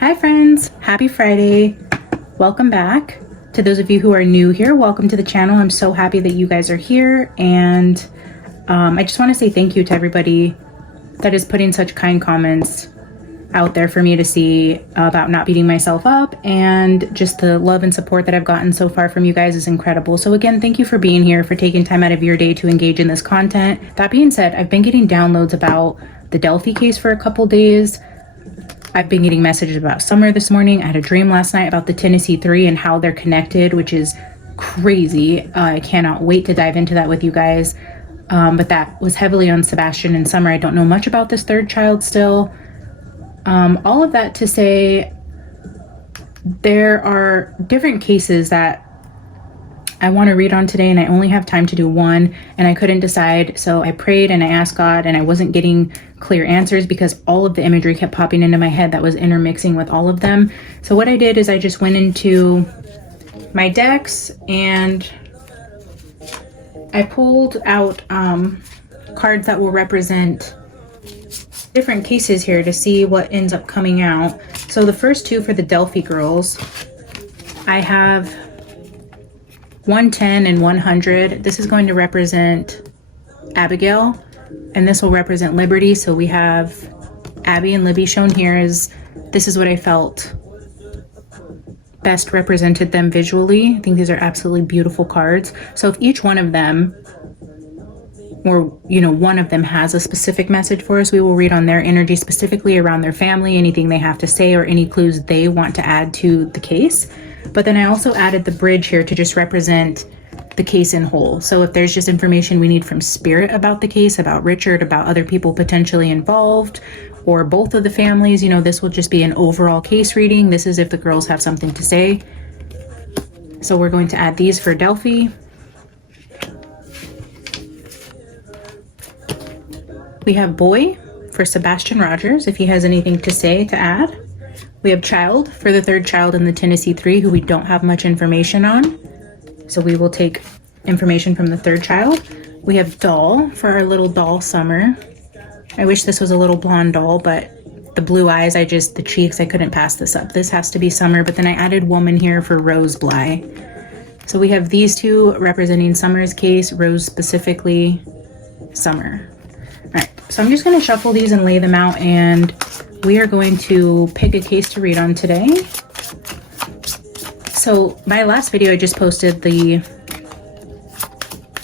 Hi friends, happy Friday. Welcome back. To those of you who are new here, welcome to the channel. I'm so happy that you guys are here, and I just want to say thank you to everybody that is putting such kind comments out there for me to see about not beating myself up, and just the love and support that I've gotten so far from you guys is incredible. So again, thank you for being here, for taking time out of your day to engage in this content. That being said, I've been getting downloads about the DELPHi case for a couple days. I've been getting messages about Summer this morning. I had a dream last night about the Tennessee 3 and how they're connected, which is crazy. I cannot wait to dive into that with you guys. But that was heavily on Sebastian and Summer. I don't know much about this third child still. All of that to say, there are different cases that I want to read on today, and I only have time to do one, and I couldn't decide. So I prayed and I asked God, and I wasn't getting clear answers because all of the imagery kept popping into my head that was intermixing with all of them. So what I did is I just went into my decks and I pulled out cards that will represent different cases here to see what ends up coming out. So the first two for the DELPHi girls, I have 110 and 100. This is going to represent Abigail, and this will represent Liberty. So we have Abby and Libby shown here. This is what I felt best represented them visually. I think these are absolutely beautiful cards. So if each one of them, or one of them, has a specific message for us, we will read on their energy, specifically around their family, anything they have to say or any clues they want to add to the case. But then I also added the bridge here to just represent the case in whole. So if there's just information we need from Spirit about the case, about Richard, about other people potentially involved, or both of the families, this will just be an overall case reading. This is if the girls have something to say. So we're going to add these for DELPHi. We have Boy for Sebastian Rogers, if he has anything to say to add. We have Child for the third child in the Tennessee 3, who we don't have much information on. So we will take information from the third child. We have Doll for our little doll Summer. I wish this was a little blonde doll, but the blue eyes, the cheeks, I couldn't pass this up. This has to be Summer, but then I added Woman here for Rose Bly. So we have these two representing Summer's case, Rose specifically, Summer. All right, so I'm just gonna shuffle these and lay them out, and we are going to pick a case to read on today. So my last video, I just posted the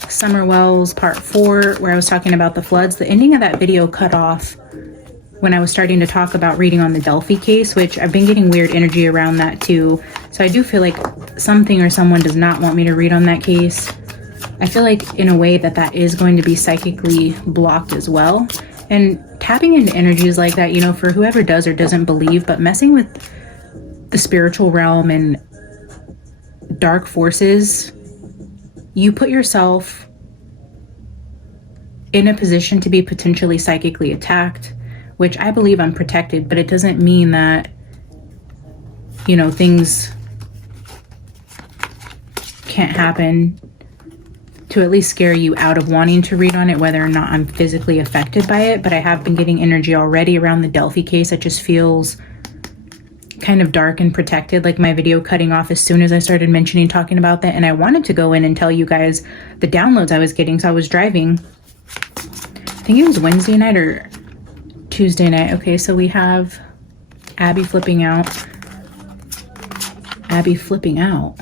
Summer Wells part 4, where I was talking about the floods. The ending of that video cut off when I was starting to talk about reading on the DELPHi case, which I've been getting weird energy around that too. So I do feel like something or someone does not want me to read on that case. I feel like in a way that is going to be psychically blocked as well. And tapping into energies like that, for whoever does or doesn't believe, but messing with the spiritual realm and dark forces, you put yourself in a position to be potentially psychically attacked, which I believe I'm protected, but it doesn't mean that, things can't happen to at least scare you out of wanting to read on it, whether or not I'm physically affected by it. But I have been getting energy already around the DELPHi case. It just feels kind of dark and protected, like my video cutting off as soon as I started talking about that. And I wanted to go in and tell you guys the downloads I was getting. So I was driving, I think it was Wednesday night or Tuesday night. Okay, so we have Abby flipping out. Abby flipping out.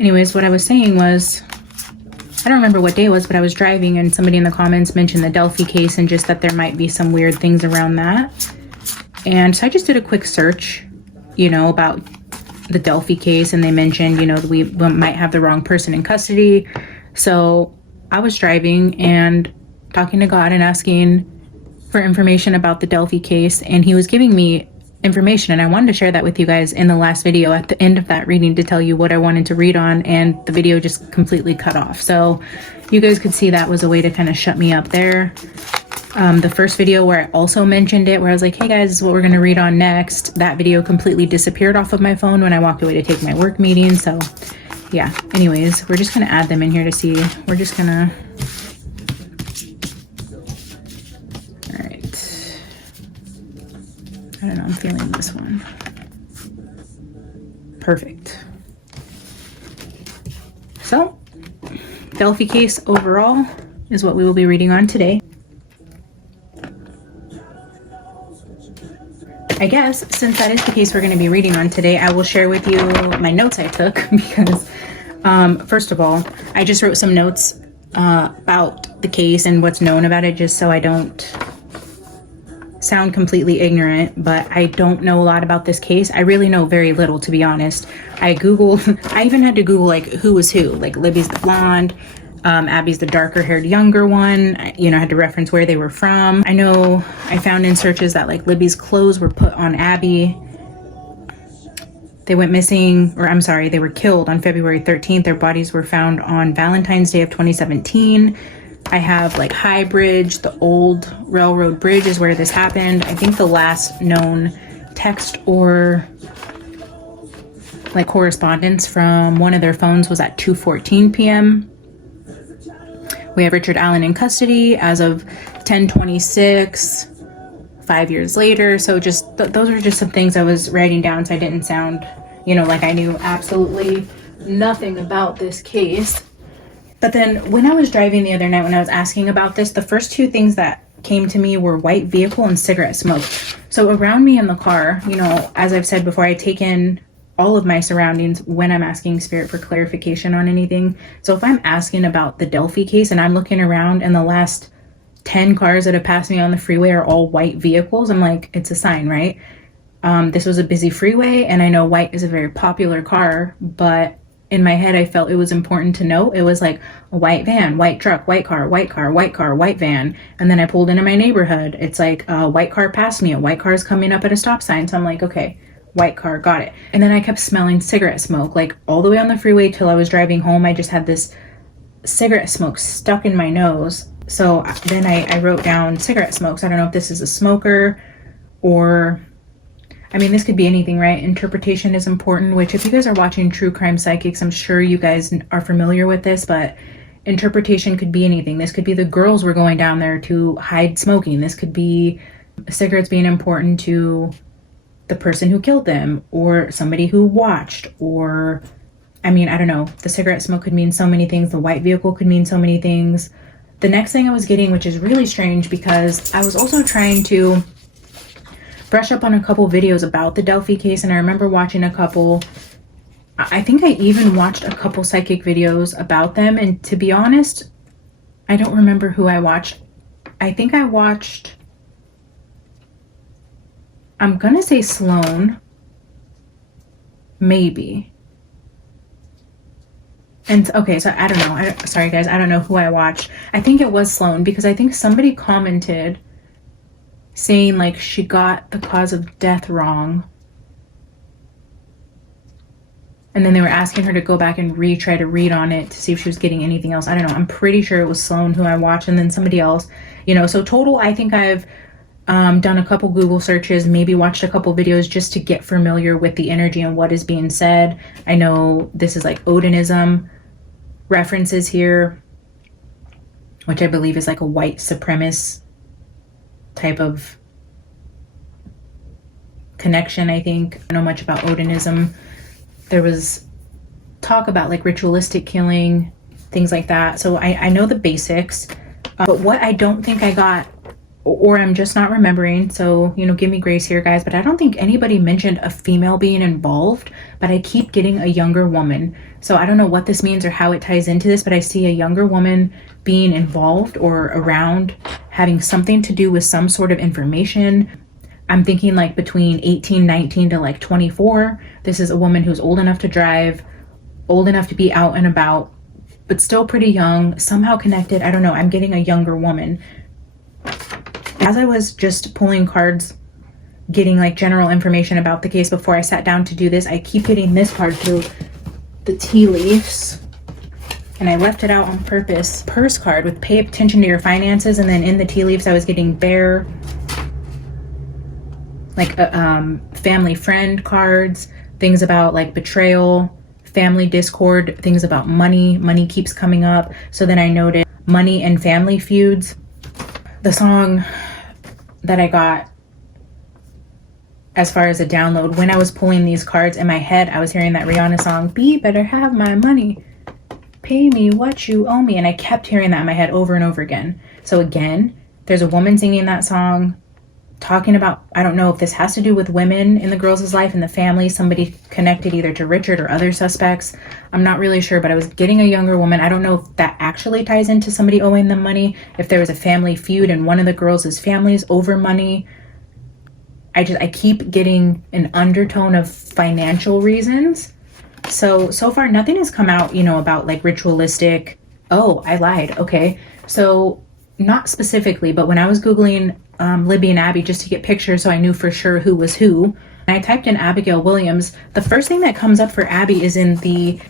Anyways, what I was saying was, I don't remember what day it was, but I was driving and somebody in the comments mentioned the DELPHi case and just that there might be some weird things around that. And so I just did a quick search, about the DELPHi case, and they mentioned, we might have the wrong person in custody. So I was driving and talking to God and asking for information about the DELPHi case, and he was giving me information, and I wanted to share that with you guys in the last video at the end of that reading to tell you what I wanted to read on, and the video just completely cut off. So you guys could see that was a way to kind of shut me up there. The first video where I also mentioned it, where I was like, hey guys, this is what we're going to read on next, that video completely disappeared off of my phone when I walked away to take my work meeting. So yeah, anyways, we're just going to add them in here to see. We're just going to, all right. I don't know, I'm feeling this one. Perfect. So, DELPHi case overall is what we will be reading on today. I guess since that is the case we're going to be reading on today, I will share with you my notes I took because first of all, I just wrote some notes about the case and what's known about it, just so I don't sound completely ignorant, but I don't know a lot about this case. I really know very little, to be honest. I even had to Google like who was who, like Libby's the blonde, Abby's the darker haired younger one. I had to reference where they were from. I know I found in searches that like Libby's clothes were put on Abby. They went missing, or I'm sorry, they were killed on February 13th. Their bodies were found on Valentine's Day of 2017. I have like High Bridge, the old railroad bridge is where this happened. I think the last known text or like correspondence from one of their phones was at 2:14 p.m. We have Richard Allen in custody as of 10/26, 5 years later. So just those are just some things I was writing down so I didn't sound, like I knew absolutely nothing about this case. But then when I was driving the other night, when I was asking about this, the first two things that came to me were white vehicle and cigarette smoke. So around me in the car, as I've said before, I take in all of my surroundings when I'm asking spirit for clarification on anything. So if I'm asking about the DELPHi case and I'm looking around and the last 10 cars that have passed me on the freeway are all white vehicles, I'm like, it's a sign, right? This was a busy freeway, and I know white is a very popular car, but in my head, I felt it was important to note. It was like a white van, white truck, white car, white car, white car, white van. And then I pulled into my neighborhood. It's like a white car passed me. A white car is coming up at a stop sign. So I'm like, okay, white car, got it. And then I kept smelling cigarette smoke, like all the way on the freeway till I was driving home. I just had this cigarette smoke stuck in my nose. So then I wrote down cigarette smokes. I don't know if this is a smoker or... this could be anything, right? Interpretation is important, which if you guys are watching True Crime Psychics, I'm sure you guys are familiar with this, but interpretation could be anything. This could be the girls were going down there to hide smoking. This could be cigarettes being important to the person who killed them or somebody who watched, or, I don't know. The cigarette smoke could mean so many things. The white vehicle could mean so many things. The next thing I was getting, which is really strange because I was also trying to brush up on a couple videos about the DELPHi case, and I remember watching a couple. I think I even watched a couple psychic videos about them, and to be honest, I don't remember who I watched. I think I watched, I'm gonna say Sloan, maybe. And okay, so I don't know. Sorry guys, I don't know who I watched. I think it was Sloan because I think somebody commented saying like she got the cause of death wrong, and then they were asking her to go back and try to read on it to see if she was getting anything else. I don't know. I'm pretty sure it was Sloan who I watched, and then somebody else, so total I think I've done a couple Google searches, maybe watched a couple videos just to get familiar with the energy and what is being said. I know this is like Odinism references here, which I believe is like a white supremacist type of connection. I think I don't know much about Odinism. There was talk about like ritualistic killing, things like that. So I know the basics, but what I don't think I got, or I'm just not remembering, so give me grace here guys, but I don't think anybody mentioned a female being involved, but I keep getting a younger woman. So I don't know what this means or how it ties into this, but I see a younger woman being involved or around, having something to do with some sort of information. I'm thinking like between 18, 19 to like 24. This is a woman who's old enough to drive, old enough to be out and about, but still pretty young, somehow connected. I don't know. I'm getting a younger woman. As I was just pulling cards, getting like general information about the case before I sat down to do this, I keep getting this card through the tea leaves. And I left it out on purpose. Purse card with pay attention to your finances. And then in the tea leaves, I was getting bear, like family friend cards, things about like betrayal, family discord, things about money. Money keeps coming up. So then I noted money and family feuds. The song that I got as far as a download. When I was pulling these cards in my head, I was hearing that Rihanna song, "Be better have my money, pay me what you owe me," and I kept hearing that in my head over and over again. So again, there's a woman singing that song, talking about, I don't know if this has to do with women in the girls' life and the family, somebody connected either to Richard or other suspects. I'm not really sure, but I was getting a younger woman. I don't know if that actually ties into somebody owing them money, if there was a family feud in one of the girls' families over money. I keep getting an undertone of financial reasons. So far nothing has come out, you know, about like ritualistic. Oh, I lied. Okay. So not specifically, but when I was Googling Libby and Abby just to get pictures so I knew for sure who was who, and I typed in Abigail Williams, the first thing that comes up for Abby is in the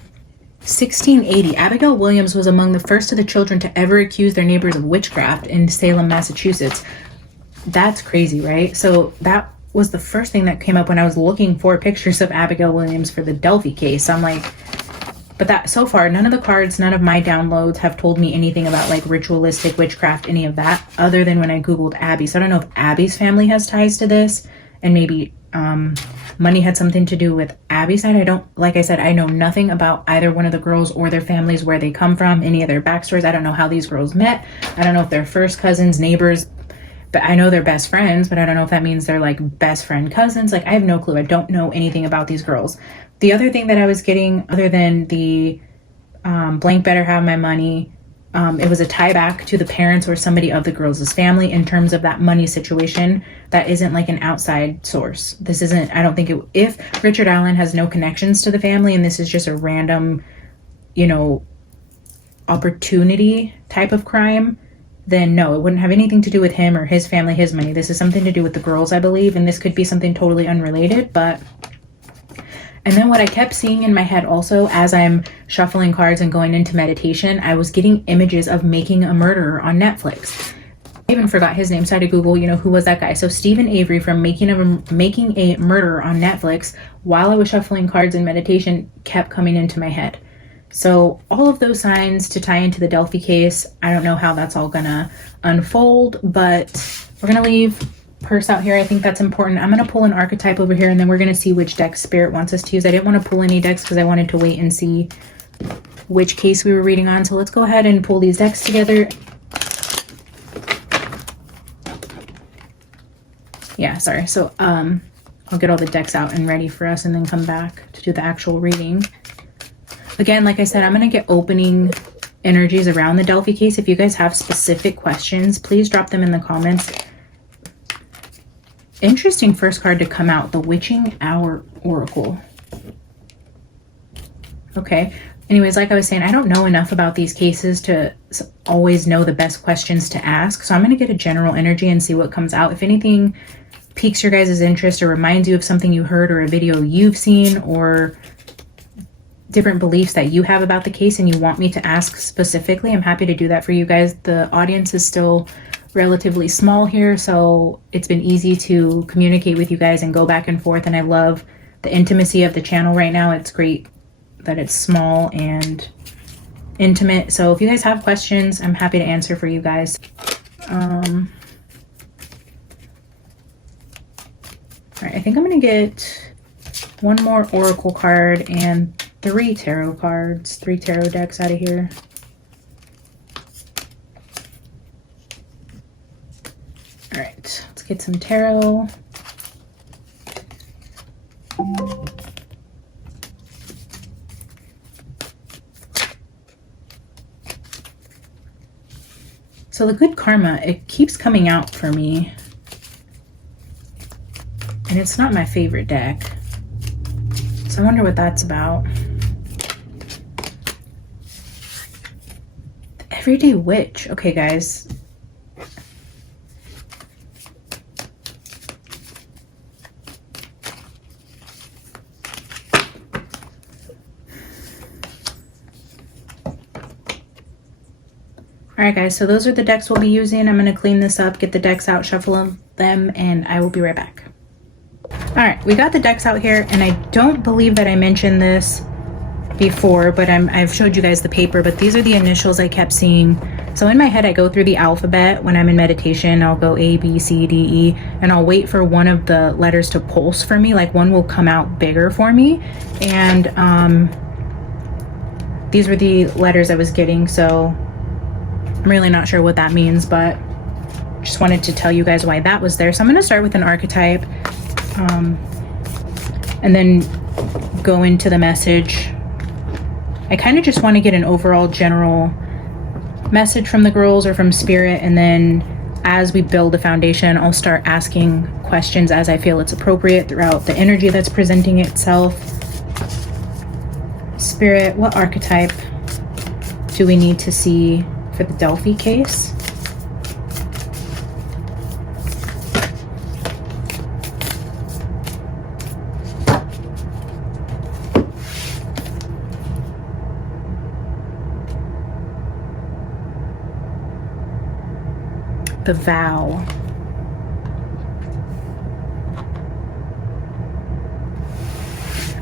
1680. Abigail Williams was among the first of the children to ever accuse their neighbors of witchcraft in Salem, Massachusetts. That's crazy, right? So that was the first thing that came up when I was looking for pictures of Abigail Williams for the DELPHi case. I'm like, but that so far, none of the cards, none of my downloads have told me anything about like ritualistic witchcraft, any of that, other than when I Googled Abby. So I don't know if Abby's family has ties to this, and maybe money had something to do with Abby's side. I don't, like I said, I know nothing about either one of the girls or their families, where they come from, any of their backstories. I don't know how these girls met. I don't know if they're first cousins, neighbors, but I know they're best friends, but I don't know if that means they're like best friend cousins. Like I have no clue. I don't know anything about these girls. The other thing that I was getting, other than the blank better have my money, it was a tie back to the parents or somebody of the girls' family in terms of that money situation. That isn't like an outside source. This isn't, I don't think it, if Richard Allen has no connections to the family and this is just a random, you know, opportunity type of crime, then no, it wouldn't have anything to do with him or his family, his money. This is something to do with the girls, I believe, and this could be something totally unrelated. But and then what I kept seeing in my head also as I'm shuffling cards and going into meditation, I was getting images of Making a Murderer on Netflix. I even forgot his name, so I had to Google, you know, who was that guy. So Stephen Avery from Making a Murderer on Netflix, while I was shuffling cards in meditation, kept coming into my head. So all of those signs to tie into the DELPHi case. I don't know how that's all gonna unfold, but we're gonna leave purse out here. I think that's important. I'm gonna pull an archetype over here, and then we're gonna see which deck Spirit wants us to use. I didn't want to pull any decks because I wanted to wait and see which case we were reading on. So let's go ahead and pull these decks together. Yeah, sorry. So I'll get all the decks out and ready for us and then come back to do the actual reading. Again, like I said, I'm going to get opening energies around the DELPHi case. If you guys have specific questions, please drop them in the comments. Interesting first card to come out, the Witching Hour Oracle. Okay. Anyways, like I was saying, I don't know enough about these cases to always know the best questions to ask. So I'm going to get a general energy and see what comes out. If anything piques your guys' interest or reminds you of something you heard or a video you've seen or different beliefs that you have about the case and you want me to ask specifically, I'm happy to do that for you guys. The audience is still relatively small here, so it's been easy to communicate with you guys and go back and forth, and I love the intimacy of the channel right now. It's great that it's small and intimate. So if you guys have questions, I'm happy to answer for you guys. All right, I think I'm gonna get one more oracle card and 3 tarot cards, 3 tarot decks out of here. All right, let's get some tarot. So the good karma, it keeps coming out for me. And it's not my favorite deck. So I wonder what that's about. The Everyday Witch. Okay, guys. Alright guys, so those are the decks we'll be using. I'm going to clean this up, get the decks out, shuffle them, and I will be right back. Alright, we got the decks out here, and I don't believe that I mentioned this before, but I've showed you guys the paper, but these are the initials I kept seeing. So in my head, I go through the alphabet when I'm in meditation. I'll go A, B, C, D, E, and I'll wait for one of the letters to pulse for me. Like one will come out bigger for me. And these were the letters I was getting. So I'm really not sure what that means, but just wanted to tell you guys why that was there. So I'm going to start with an archetype and then go into the message. I kind of just want to get an overall general message from the girls or from spirit, and then as we build a foundation, I'll start asking questions as I feel it's appropriate throughout the energy that's presenting itself. Spirit, what archetype do we need to see for the DELPHi case? The vow.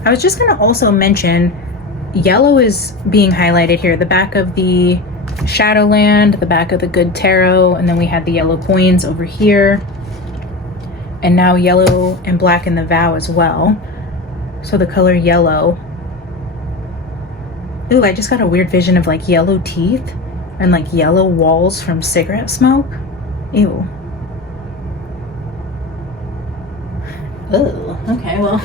I was just going to also mention yellow is being highlighted here. The back of the Shadowland, the back of the Good Tarot, and then we had the yellow coins over here. And now yellow and black in the vow as well. So the color yellow. Ooh, I just got a weird vision of like yellow teeth and like yellow walls from cigarette smoke. Ew. Oh, okay, well.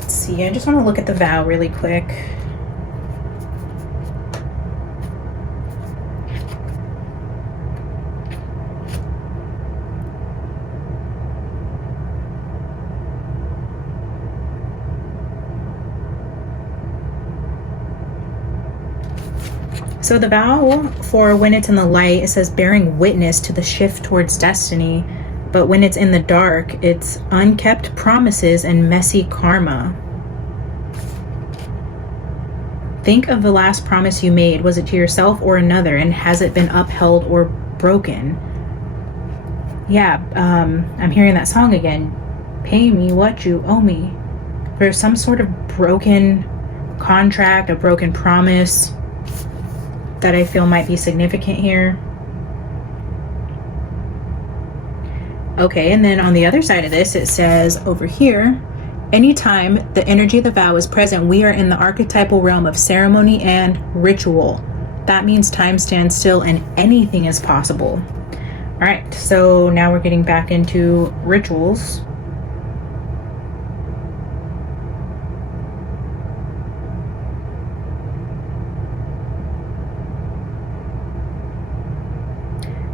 Let's see, I just want to look at the vow really quick. So the vow, for when it's in the light, it says bearing witness to the shift towards destiny. But when it's in the dark, it's unkept promises and messy karma. Think of the last promise you made. Was it to yourself or another? And has it been upheld or broken? Yeah, I'm hearing that song again. Pay me what you owe me. There's some sort of broken contract, a broken promise that I feel might be significant here. Okay, and then on the other side of this, it says over here, anytime the energy of the vow is present, we are in the archetypal realm of ceremony and ritual. That means time stands still and anything is possible. All right, so now we're getting back into rituals.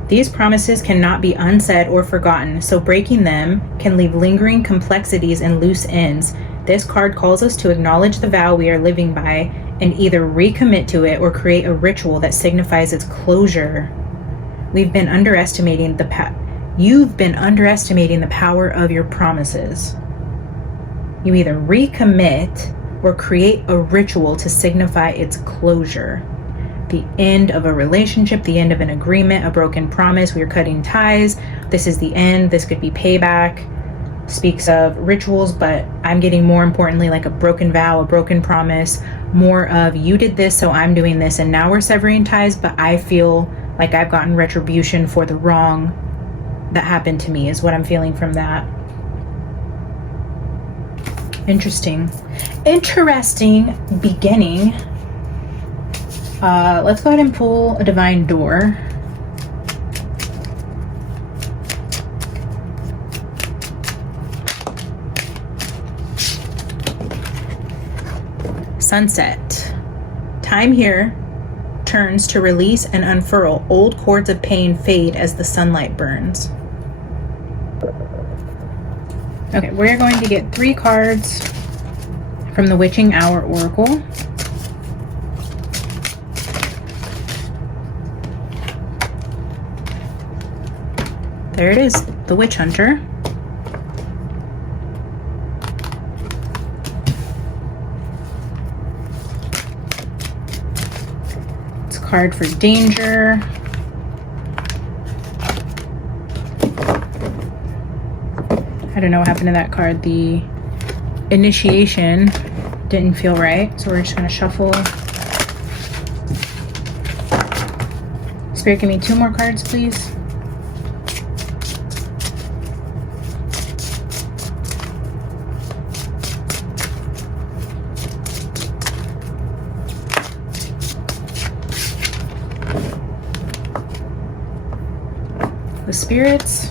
These promises cannot be unsaid or forgotten, so breaking them can leave lingering complexities and loose ends. This card calls us to acknowledge the vow we are living by and either recommit to it or create a ritual that signifies its closure. You've been underestimating the power of your promises. You either recommit or create a ritual to signify its closure. The end of a relationship, the end of an agreement, a broken promise, we are cutting ties. This is the end. This could be payback. Speaks of rituals, but I'm getting more importantly like a broken vow, a broken promise, more of you did this, so I'm doing this, and now we're severing ties, but I feel like I've gotten retribution for the wrong that happened to me is what I'm feeling from that. Interesting beginning. Let's go ahead and pull a divine door. Sunset. Time here turns to release and unfurl. Old cords of pain fade as the sunlight burns. Okay, we're going to get 3 cards from the Witching Hour Oracle. There it is, the Witch Hunter. It's a card for danger. I don't know what happened to that card. The initiation didn't feel right, so we're just going to shuffle. Spirit, give me 2 more cards, please. The spirits.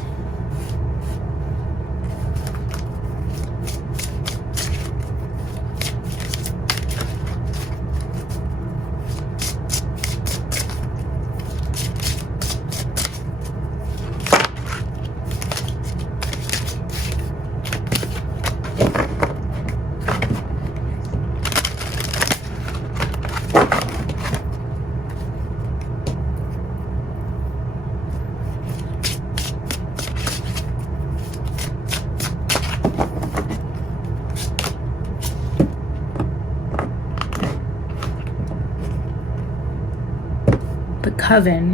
The Coven.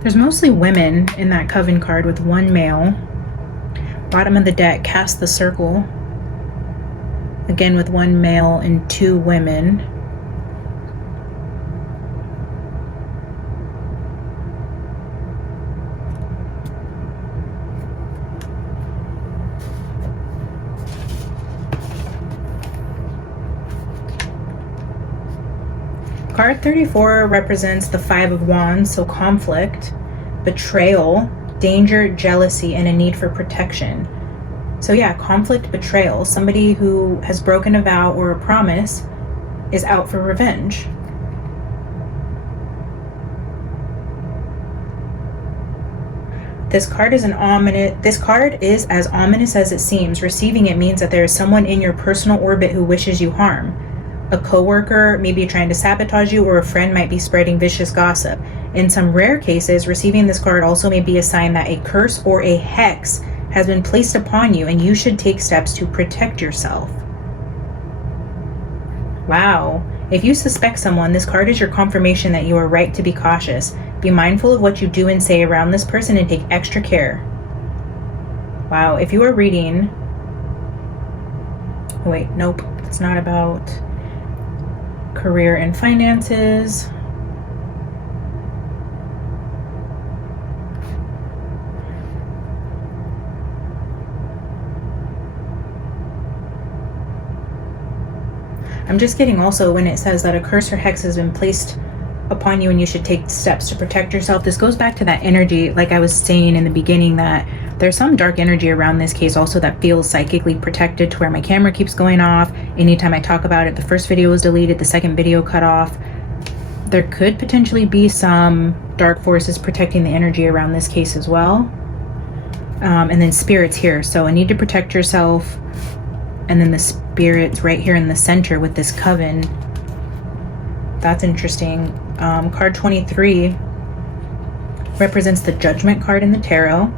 There's mostly women in that Coven card with 1 male. Bottom of the deck, Cast the Circle. Again with 1 male and 2 women. Card 34 represents the 5 of Wands, so conflict, betrayal, danger, jealousy, and a need for protection. So yeah, conflict, betrayal. Somebody who has broken a vow or a promise is out for revenge. This card is as ominous as it seems. Receiving it means that there is someone in your personal orbit who wishes you harm. A coworker may be trying to sabotage you, or a friend might be spreading vicious gossip. In some rare cases, receiving this card also may be a sign that a curse or a hex has been placed upon you, and you should take steps to protect yourself. Wow. If you suspect someone, this card is your confirmation that you are right to be cautious. Be mindful of what you do and say around this person and take extra care. Wow. If you are reading... Oh, wait, nope. It's not about career and finances. I'm just getting also when it says that a curse or hex has been placed upon you and you should take steps to protect yourself. This goes back to that energy, like I was saying in the beginning, that there's some dark energy around this case also that feels psychically protected, to where my camera keeps going off anytime I talk about it. The first video was deleted, the second video cut off. There could potentially be some dark forces protecting the energy around this case as well. And then spirits here, so a need to protect yourself. And then the spirits right here in the center with this coven. That's interesting. Card 23 represents the Judgment card in the tarot.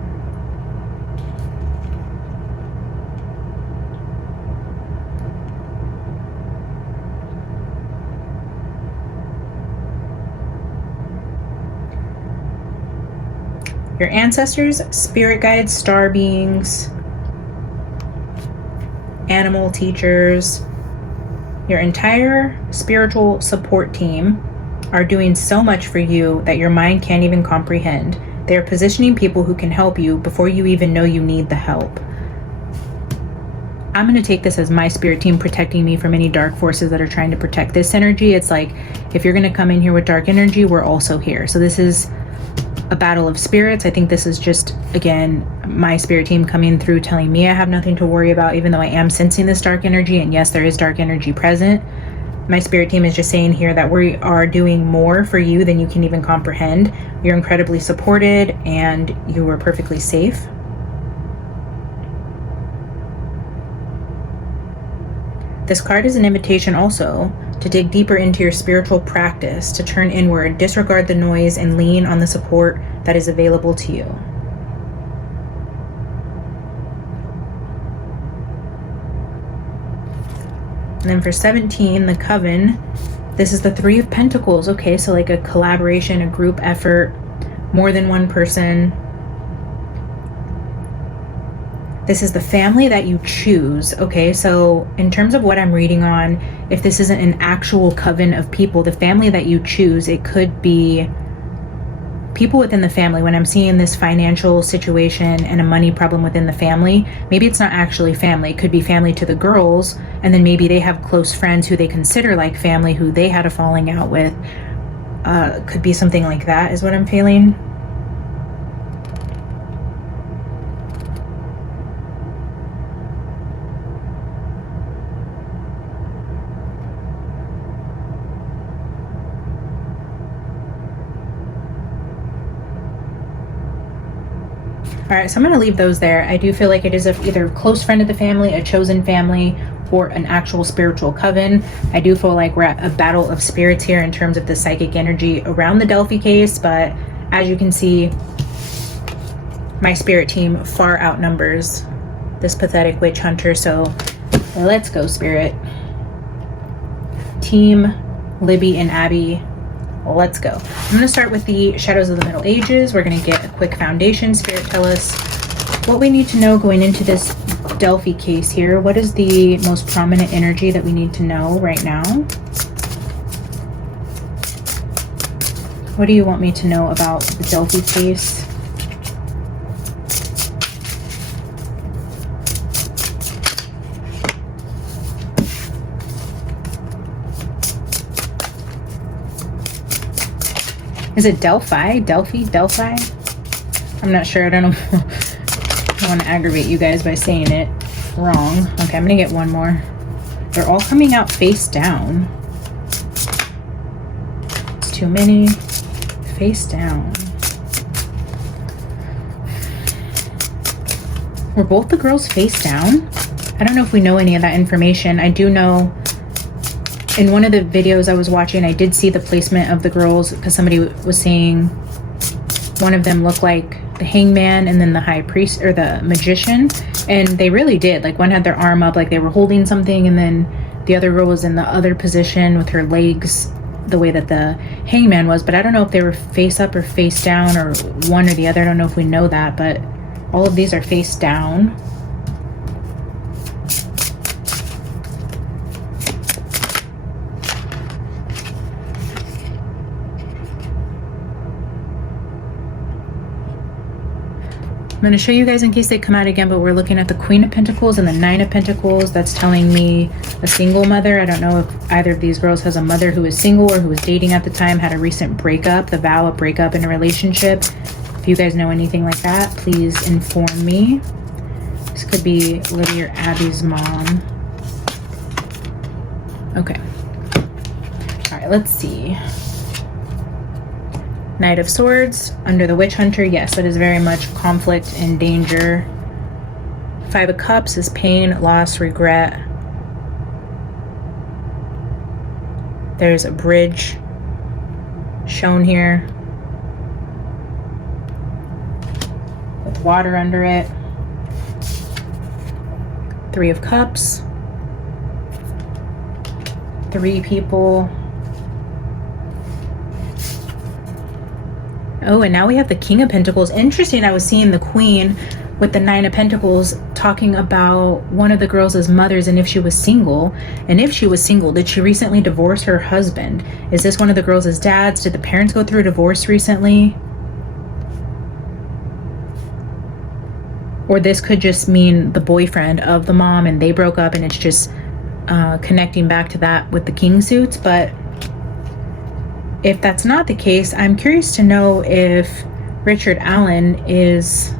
Your ancestors, spirit guides, star beings, animal teachers, your entire spiritual support team are doing so much for you that your mind can't even comprehend. They are positioning people who can help you before you even know you need the help. I'm going to take this as my spirit team protecting me from any dark forces that are trying to protect this energy. It's like, if you're going to come in here with dark energy, we're also here. So this is a battle of spirits. I think this is just, again, my spirit team coming through telling me I have nothing to worry about, even though I am sensing this dark energy. And yes, there is dark energy present. My spirit team is just saying here that we are doing more for you than you can even comprehend. You're incredibly supported and you are perfectly safe. This card is an invitation also to dig deeper into your spiritual practice, to turn inward, disregard the noise, and lean on the support that is available to you. And then for 17, the coven, this is the Three of Pentacles. Okay, so like a collaboration, a group effort, more than one person. This is the family that you choose. Okay, so in terms of what I'm reading on, if this isn't an actual coven of people, the family that you choose, it could be people within the family. When I'm seeing this financial situation and a money problem within the family, maybe it's not actually family. It could be family to the girls, and then maybe they have close friends who they consider like family, who they had a falling out with. Could be something like that is what I'm feeling. All right, so I'm going to leave those there. I do feel like it is either a close friend of the family, a chosen family, or an actual spiritual coven. I do feel like we're at a battle of spirits here in terms of the psychic energy around the DELPHi case, but as you can see, my spirit team far outnumbers this pathetic witch hunter. So let's go, spirit. Team Libby and Abby, let's go. I'm going to start with the Shadows of the Middle Ages. We're going to get a quick foundation. Spirit, tell us what we need to know going into this DELPHi case here. What is the most prominent energy that we need to know right now? What do you want me to know about the DELPHi case? Is it DELPHi? DELPHi? I'm not sure. I don't know. I don't want to aggravate you guys by saying it wrong. Okay, I'm going to get one more. They're all coming out face down. It's too many. Face down. Were both the girls face down? I don't know if we know any of that information. I do know in one of the videos I was watching, I did see the placement of the girls because somebody was saying one of them looked like the hangman and then the high priest or the magician, and they really did. Like one had their arm up like they were holding something, and then the other girl was in the other position with her legs the way that the hangman was. But I don't know if they were face up or face down or one or the other. I don't know if we know that, but all of these are face down. I'm going to show you guys in case they come out again, but we're looking at the Queen of Pentacles and the Nine of Pentacles. That's telling me a single mother. I don't know if either of these girls has a mother who is single or who was dating at the time, had a recent breakup, the vow of breakup in a relationship. If you guys know anything like that, please inform me. This could be Libby or Abby's mom. Okay. All right, let's see. Knight of Swords under the Witch Hunter. Yes, that is very much conflict and danger. Five of Cups is pain, loss, regret. There's a bridge shown here with water under it. Three of Cups. Three people. Oh, and now we have the King of Pentacles. Interesting, I was seeing the Queen with the Nine of Pentacles talking about one of the girls' mothers and if she was single. And if she was single, did she recently divorce her husband? Is this one of the girls' dads? Did the parents go through a divorce recently? Or this could just mean the boyfriend of the mom and they broke up, and it's just connecting back to that with the king suits. But if that's not the case, I'm curious to know if Richard Allen is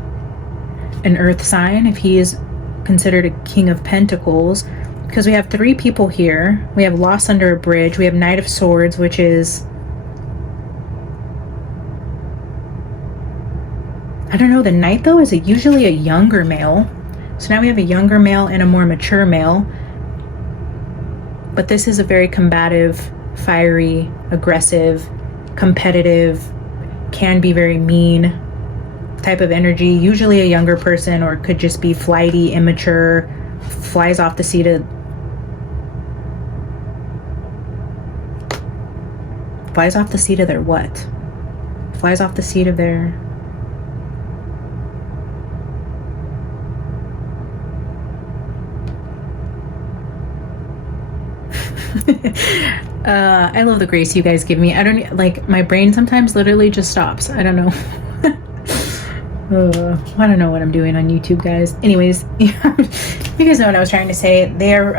an earth sign, if he is considered a King of Pentacles, because we have three people here. We have loss under a bridge. We have Knight of Swords, which is, I don't know, the Knight though is usually a younger male. So now we have a younger male and a more mature male. But this is a very combative, fiery, aggressive, competitive, can be very mean type of energy. Usually a younger person, or it could just be flighty, immature, flies off the seat of Flies off the seat of their what? Flies off the seat of their... I love the grace you guys give me. I don't, like, my brain sometimes literally just stops. I don't know. I don't know what I'm doing on YouTube, guys. Anyways, you guys know what I was trying to say. They're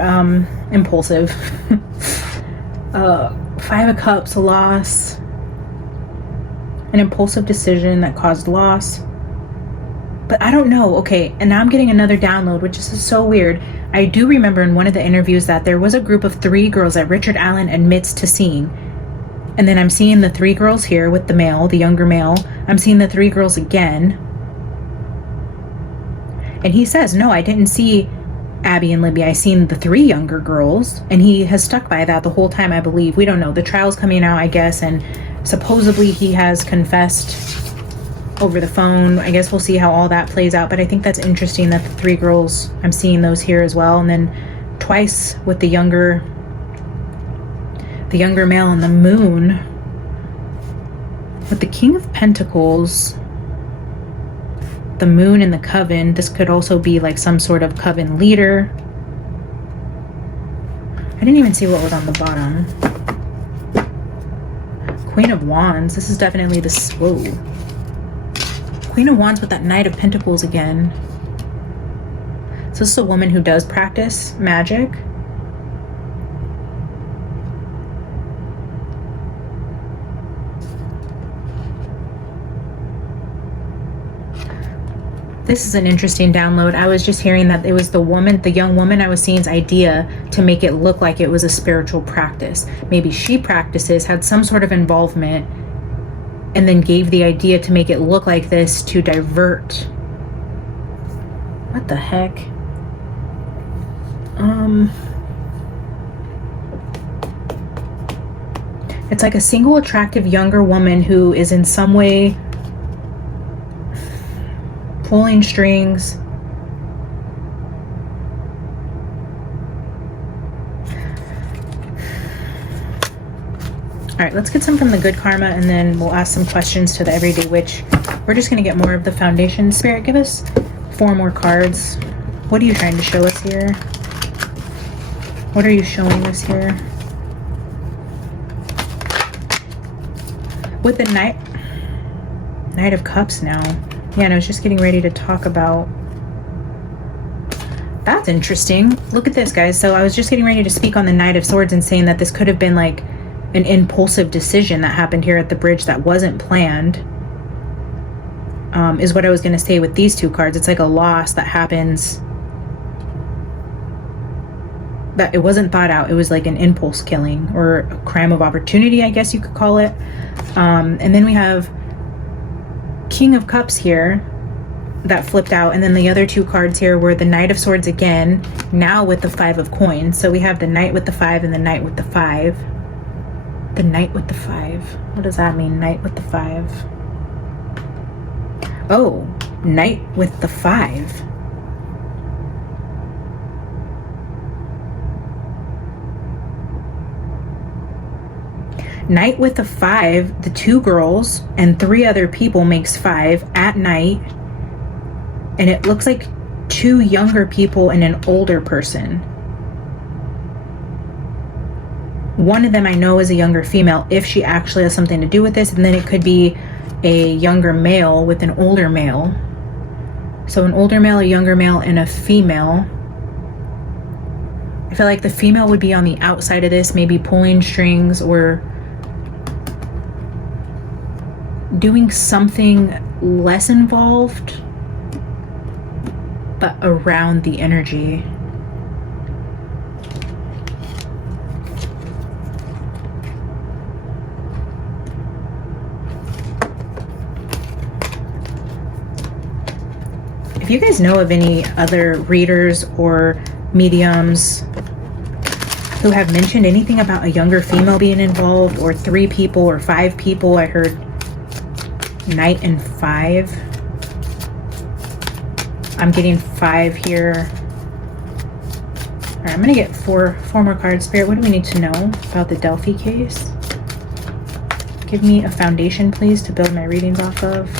impulsive. 5 of Cups, loss. An impulsive decision that caused loss. But I don't know. Okay, and now I'm getting another download, which is so weird. I do remember in one of the interviews that there was a group of 3 girls that Richard Allen admits to seeing. And then I'm seeing the 3 girls here with the male, the younger male. I'm seeing the 3 girls again. And he says, no, I didn't see Abby and Libby. I seen the 3 younger girls. And he has stuck by that the whole time, I believe. We don't know. The trial's coming out, I guess. And supposedly he has confessed over the phone. I guess we'll see how all that plays out. But I think that's interesting that the 3 girls, I'm seeing those here as well. And then twice with the younger male and the moon. With the King of Pentacles, the moon and the coven, this could also be like some sort of coven leader. I didn't even see what was on the bottom. Queen of Wands. This is definitely the... Whoa. Queen of Wands with that Knight of Pentacles again. So this is a woman who does practice magic. This is an interesting download. I was just hearing that it was the young woman I was seeing's idea to make it look like it was a spiritual practice. Maybe she practices, had some sort of involvement, and then gave the idea to make it look like this to divert. What the heck? It's like a single attractive younger woman who is in some way pulling strings. All right, let's get some from the good karma, and then we'll ask some questions to the everyday witch. We're just going to get more of the foundation. Spirit, give us 4 more cards. What are you trying to show us here? What are you showing us here? With the Knight of Cups now. Yeah, and I was just getting ready to talk about... That's interesting. Look at this, guys. So I was just getting ready to speak on the Knight of Swords and saying that this could have been like an impulsive decision that happened here at the bridge that wasn't planned. Is what I was going to say with these 2 cards. It's like a loss that happens, that it wasn't thought out. It was like an impulse killing or a crime of opportunity, I guess you could call it. And then we have King of Cups here that flipped out, and then the other 2 cards here were the Knight of Swords again, now with the 5 of Coins. So we have the Knight with the 5 and the Knight with the 5. The Knight with the 5. What does that mean? Knight with the 5. Oh, Knight with the 5. Knight with the 5, the 2 girls and 3 other people makes 5 at night. And it looks like 2 younger people and an older person. One of them I know is a younger female, if she actually has something to do with this. And then it could be a younger male with an older male. So an older male, a younger male, and a female. I feel like the female would be on the outside of this, maybe pulling strings or doing something less involved, but around the energy. If you guys know of any other readers or mediums who have mentioned anything about a younger female being involved, or 3 people or 5 people, I heard Knight and 5. I'm getting 5 here. All right, I'm gonna get four more cards. Spirit, what do we need to know about the DELPHi case? give me a foundation, please, to build my readings off of.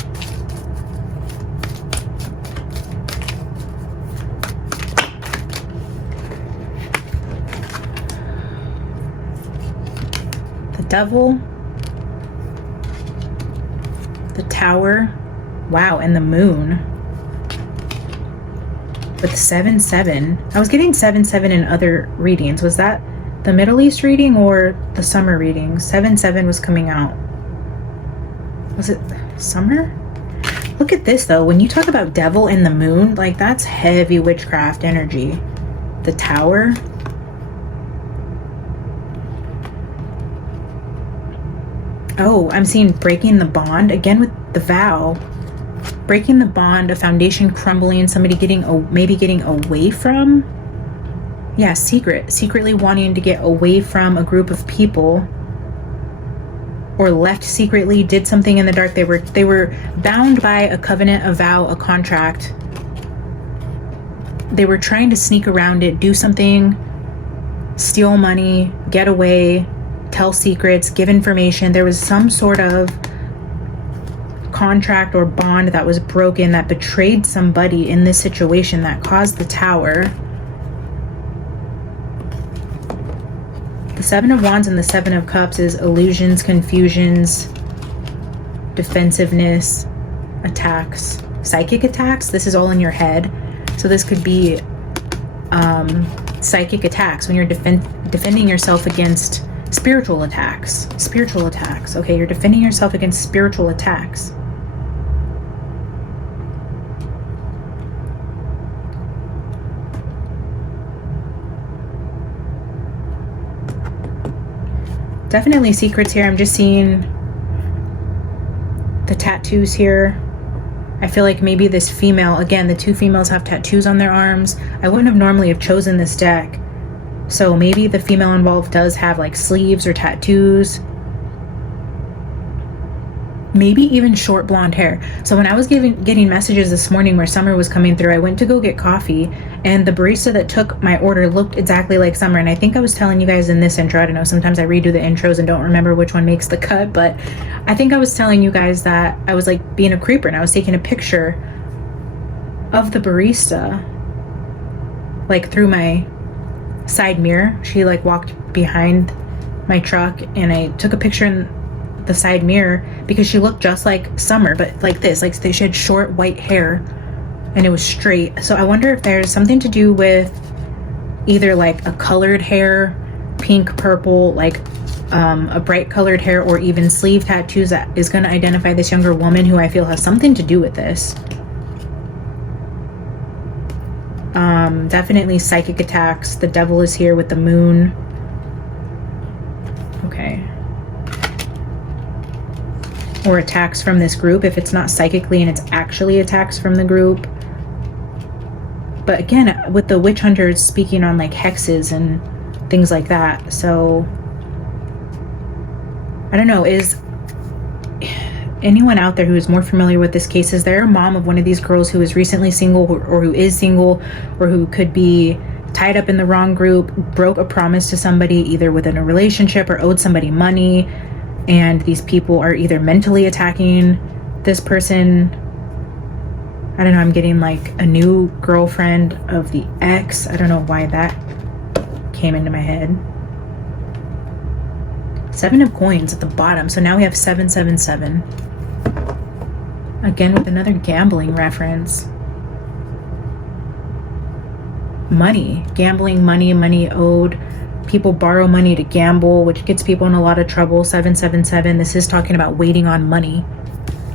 The Devil, the Tower, wow, and the Moon. With 7-7. I was getting 7-7 in other readings. Was that the Middle East reading or the summer reading? 7-7 was coming out. Was it summer? Look at this though. When you talk about devil and the moon, like that's heavy witchcraft energy. The Tower. Oh, I'm seeing breaking the bond again with the vow. Breaking the bond, a foundation crumbling, somebody maybe getting away from. Yeah, secretly wanting to get away from a group of people, or left secretly, did something in the dark. They were bound by a covenant, a vow, a contract. They were trying to sneak around it, do something, steal money, get away, tell secrets, give information. There was some sort of contract or bond that was broken, that betrayed somebody in this situation, that caused the Tower. The Seven of Wands and the Seven of Cups is illusions, confusions, defensiveness, attacks, psychic attacks. This is all in your head. So this could be psychic attacks when you're defending yourself against spiritual attacks. Spiritual attacks. Okay, you're defending yourself against spiritual attacks. Definitely secrets here. I'm just seeing the tattoos here. I feel like maybe this female, again, the two females have tattoos on their arms. I wouldn't have normally have chosen this deck. So maybe the female involved does have like sleeves or tattoos. Maybe even short blonde hair. So when I was getting messages this morning where Summer was coming through, I went to go get coffee, and the barista that took my order looked exactly like Summer. And I think I was telling you guys in this intro, I don't know, sometimes I redo the intros and don't remember which one makes the cut, but I think I was telling you guys that I was like being a creeper and I was taking a picture of the barista like through my side mirror. She like walked behind my truck and I took a picture in the side mirror because she looked just like Summer, but like this, like she had short white hair and it was straight. So I wonder if there's something to do with either like a colored hair, pink, purple, like a bright colored hair, or even sleeve tattoos that is going to identify this younger woman who I feel has something to do with this. Definitely psychic attacks. The Devil is here with the Moon. Okay. Or attacks from this group if it's not psychically and it's actually attacks from the group. But again, with the witch hunters speaking on like hexes and things like that. So I don't know, is anyone out there who is more familiar with this case? Is there a mom of one of these girls who is recently single, or who is single, or who could be tied up in the wrong group, broke a promise to somebody either within a relationship or owed somebody money, and these people are either mentally attacking this person? I don't know, I'm getting like a new girlfriend of the ex. I don't know why that came into my head. Seven of Coins at the bottom. So now we have 777. Again with another gambling reference. Money. Gambling, money owed. People borrow money to gamble, which gets people in a lot of trouble. 777. This is talking about waiting on money.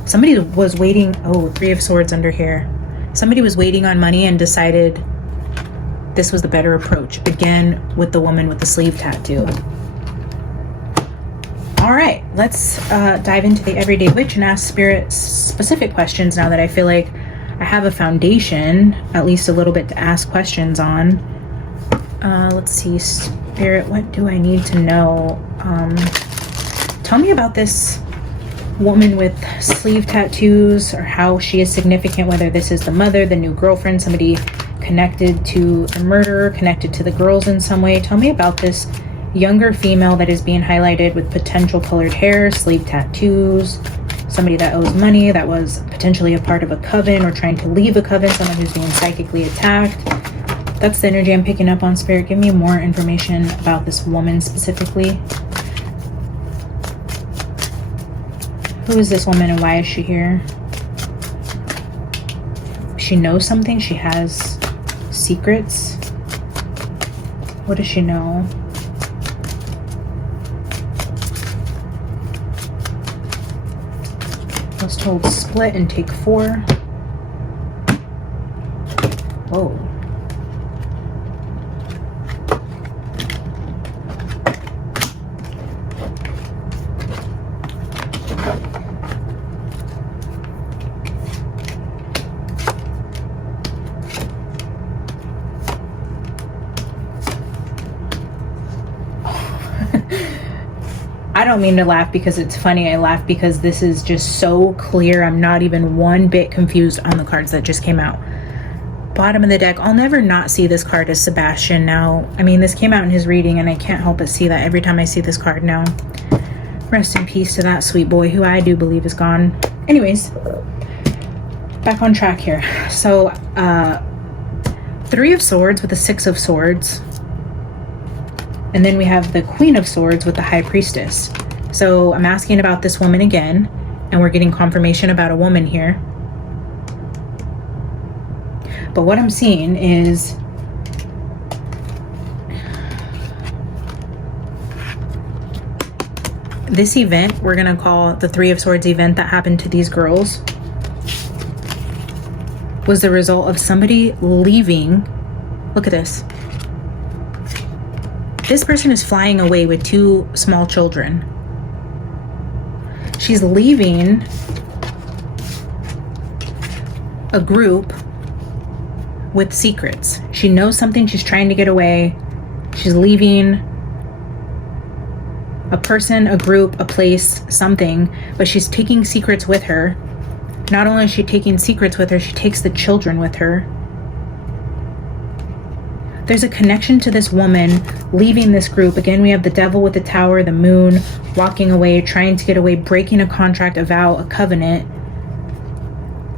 Somebody was waiting. Oh, Three of Swords under here. Somebody was waiting on money and decided this was the better approach. Again with the woman with the sleeve tattoo. All right, let's dive into the Everyday Witch and ask Spirit specific questions now that I feel like I have a foundation, at least a little bit, to ask questions on. Let's see, Spirit, what do I need to know? Tell me about this woman with sleeve tattoos, or how she is significant, whether this is the mother, the new girlfriend, somebody connected to the murderer, connected to the girls in some way. Tell me about this Younger female that is being highlighted with potential colored hair, sleeve tattoos, somebody that owes money, that was potentially a part of a coven or trying to leave a coven, someone who's being psychically attacked. That's the energy I'm picking up on, Spirit. Give me more information about this woman specifically. Who is this woman and why is she here? She knows something. She has secrets. What does she know? I was told split and take 4. Whoa. I don't mean to laugh because it's funny. I laugh because this is just so clear. I'm not even one bit confused on the cards that just came out. Bottom of the deck. I'll never not see this card as Sebastian now. I mean, this came out in his reading and I can't help but see that every time I see this card now. Rest in peace to that sweet boy who I do believe is gone. Anyways, back on track here. So, 3 of Swords with the 6 of Swords. And then we have the Queen of Swords with the High Priestess. So I'm asking about this woman again, and we're getting confirmation about a woman here. But what I'm seeing is this event, we're going to call the 3 of Swords event that happened to these girls, was the result of somebody leaving. Look at this. This person is flying away with 2 small children. She's leaving a group with secrets. She knows something. She's trying to get away. She's leaving a person, a group, a place, something, but she's taking secrets with her. Not only is she taking secrets with her, she takes the children with her. There's a connection to this woman leaving this group. Again, we have the Devil with the Tower, the Moon, walking away, trying to get away, breaking a contract, a vow, a covenant.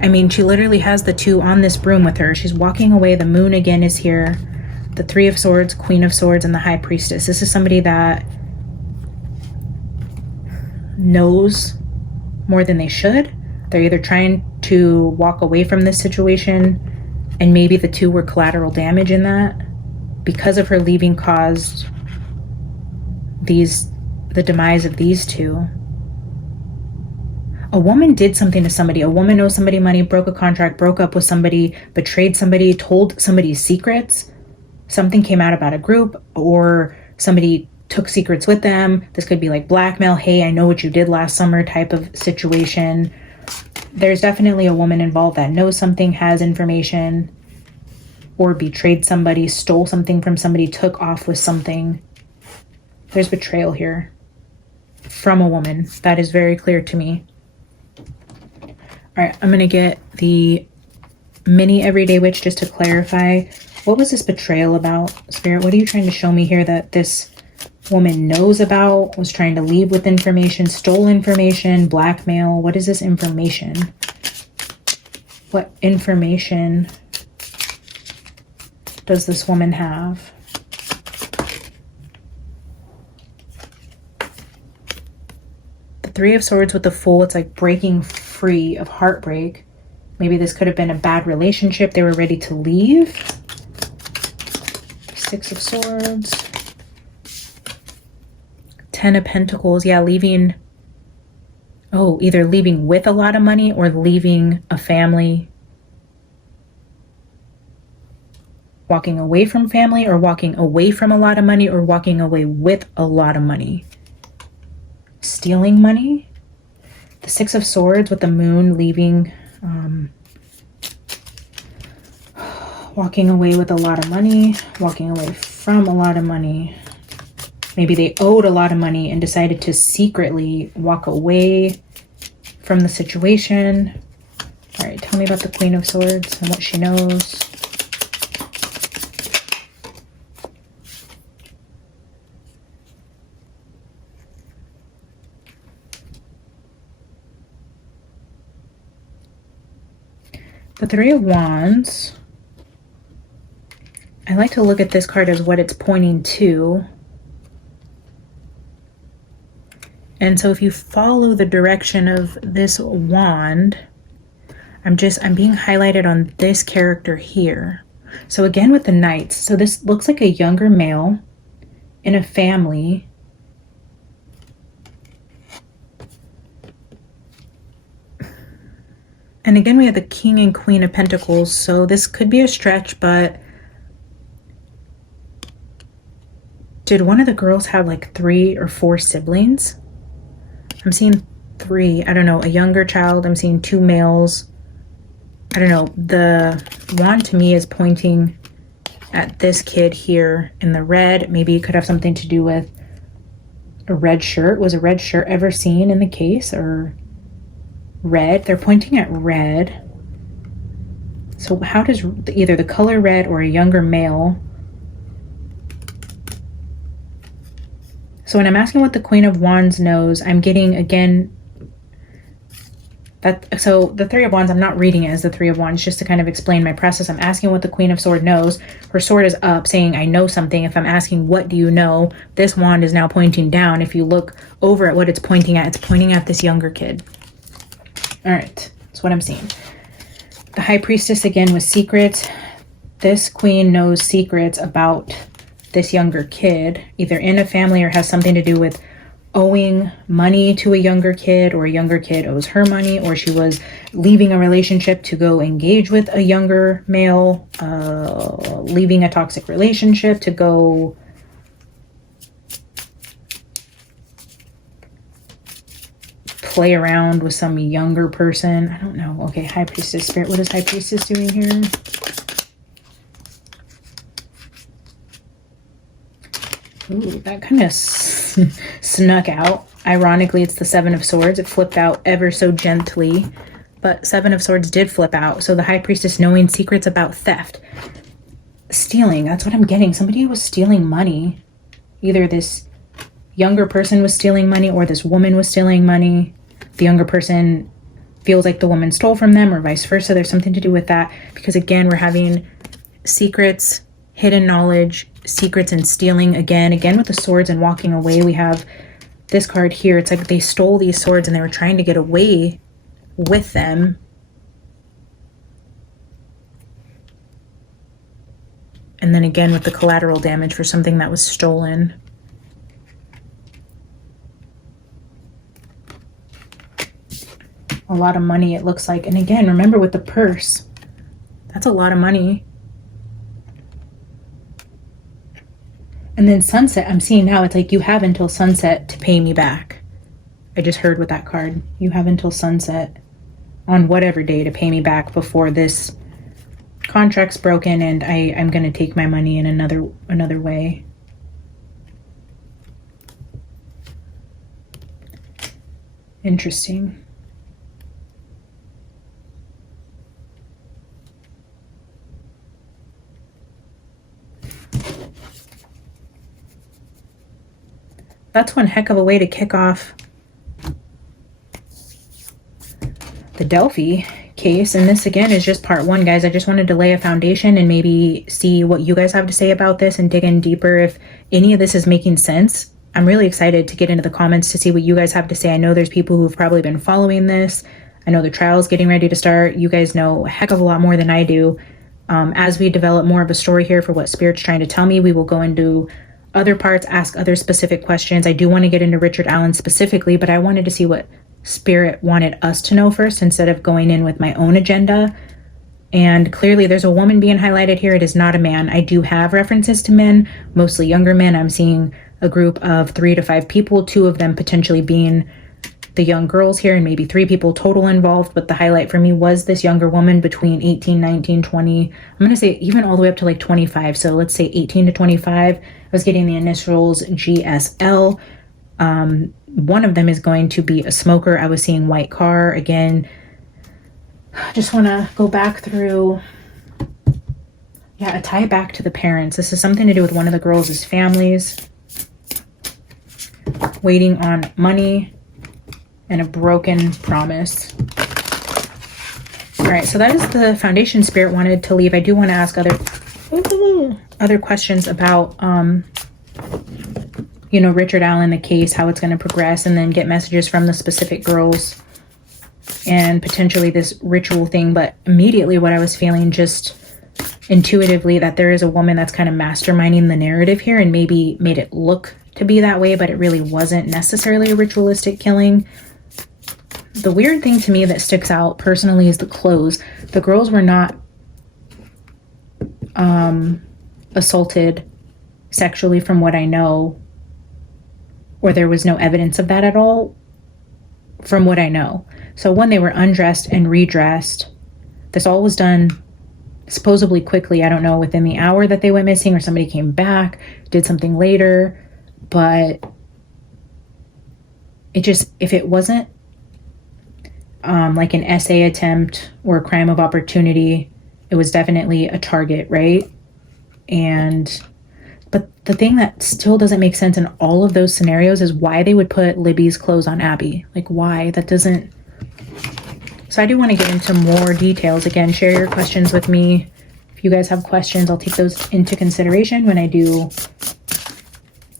I mean, she literally has the 2 on this broom with her. She's walking away. The Moon again is here. The 3 of Swords, Queen of Swords, and the High Priestess. This is somebody that knows more than they should. They're either trying to walk away from this situation, and maybe the 2 were collateral damage in that. Because of her leaving caused the demise of these 2. A woman did something to somebody. A woman owes somebody money, broke a contract, broke up with somebody, betrayed somebody, told somebody's secrets. Something came out about a group, or somebody took secrets with them. This could be like blackmail. Hey, I know what you did last summer type of situation. There's definitely a woman involved that knows something, has information, or betrayed somebody, stole something from somebody, took off with something. There's betrayal here from a woman. That is very clear to me. All right, I'm going to get the mini Everyday Witch just to clarify. What was this betrayal about, Spirit? What are you trying to show me here that this woman knows about, was trying to leave with information, stole information, blackmail? What is this information? What information does this woman have? The 3 of Swords with the Fool, it's like breaking free of heartbreak. Maybe this could have been a bad relationship. They were ready to leave. 6 of Swords. 10 of Pentacles. Yeah, leaving. Oh, either leaving with a lot of money or leaving a family. Walking away from family, or walking away from a lot of money, or walking away with a lot of money. Stealing money. The 6 of Swords with the Moon, leaving, walking away with a lot of money, walking away from a lot of money. Maybe they owed a lot of money and decided to secretly walk away from the situation. All right, tell me about the Queen of Swords and what she knows. The Three of Wands. I like to look at this card as what it's pointing to. And so if you follow the direction of this wand, I'm being highlighted on this character here. So again with the Knights, so this looks like a younger male in a family. And again, we have the King and Queen of Pentacles. So this could be a stretch, but did one of the girls have like 3 or 4 siblings? I'm seeing 3. I don't know, a younger child. I'm seeing 2 males. I don't know. The wand to me is pointing at this kid here in the red. Maybe it could have something to do with a red shirt. Was a red shirt ever seen in the case, or red? They're pointing at red. So how does either the color red or a younger male? So when I'm asking what the Queen of Wands knows, I'm getting again that, so the Three of Wands, I'm not reading it as the Three of Wands, just to kind of explain my process. I'm asking what the Queen of Swords knows. Her sword is up saying, I know something. If I'm asking, what do you know? This wand is now pointing down. If you look over at what it's pointing at this younger kid. All right, that's what I'm seeing. The High Priestess again with secrets. This queen knows secrets about this younger kid, either in a family or has something to do with owing money to a younger kid, or a younger kid owes her money, or she was leaving a relationship to go engage with a younger male, leaving a toxic relationship to go play around with some younger person. I don't know. Okay, High Priestess Spirit. What is High Priestess doing here? Ooh, that kind of snuck out. Ironically, it's the Seven of Swords. It flipped out ever so gently, but Seven of Swords did flip out. So the High Priestess knowing secrets about theft. Stealing, that's what I'm getting. Somebody was stealing money. Either this younger person was stealing money or this woman was stealing money. The younger person feels like the woman stole from them, or vice versa. There's something to do with that, because again, we're having secrets, hidden knowledge, secrets, and stealing again with the swords and walking away. We have this card here. It's like they stole these swords and they were trying to get away with them. And then again with the collateral damage for something that was stolen. A lot of money, it looks like. And again, remember with the purse, that's a lot of money. And then sunset, I'm seeing now, it's like you have until sunset to pay me back. I just heard with that card. You have until sunset on whatever day to pay me back before this contract's broken and I'm going to take my money in another way. Interesting. That's one heck of a way to kick off the DELPHi case. And this again is just part 1, guys. I just wanted to lay a foundation and maybe see what you guys have to say about this and dig in deeper if any of this is making sense. I'm really excited to get into the comments to see what you guys have to say. I know there's people who've probably been following this. I know the trial's getting ready to start. You guys know a heck of a lot more than I do. As we develop more of a story here for what Spirit's trying to tell me, we will go into other parts, ask other specific questions. I do want to get into Richard Allen specifically, but I wanted to see what Spirit wanted us to know first instead of going in with my own agenda. And clearly there's a woman being highlighted here. It is not a man. I do have references to men, mostly younger men. I'm seeing a group of 3 to 5 people, 2 of them potentially being the young girls here, and maybe 3 people total involved. But the highlight for me was this younger woman between 18, 19, 20. I'm going to say even all the way up to like 25. So let's say 18 to 25. I was getting the initials GSL. One of them is going to be a smoker. I was seeing white car. Again, I just want to go back through. Yeah, a tie back to the parents. This is something to do with one of the girls' families. Waiting on money and a broken promise. All right, so that is the foundation Spirit wanted to leave. I do want to ask other questions about, you know, Richard Allen, the case, how it's going to progress, and then get messages from the specific girls and potentially this ritual thing. But immediately what I was feeling, just intuitively, that there is a woman that's kind of masterminding the narrative here and maybe made it look to be that way, but it really wasn't necessarily a ritualistic killing. The weird thing to me that sticks out personally is the clothes. The girls were not assaulted sexually from what I know, or there was no evidence of that at all from what I know. So when they were undressed and redressed, this all was done supposedly quickly. I don't know, within the hour that they went missing, or somebody came back, did something later. But it just, if it wasn't like an essay attempt or a crime of opportunity, it was definitely a target, right? But the thing that still doesn't make sense in all of those scenarios is why they would put Libby's clothes on Abby. Like, why? That doesn't... So I do want to get into more details. Again, share your questions with me. If you guys have questions, I'll take those into consideration when I do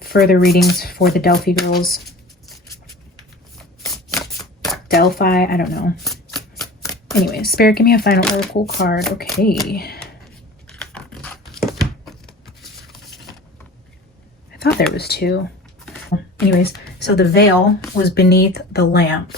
further readings for the DELPHi girls. DELPHi, I don't know. Anyways, Spirit, give me a final oracle card. Okay. I thought there was two. Anyways, so the veil was beneath the lamp.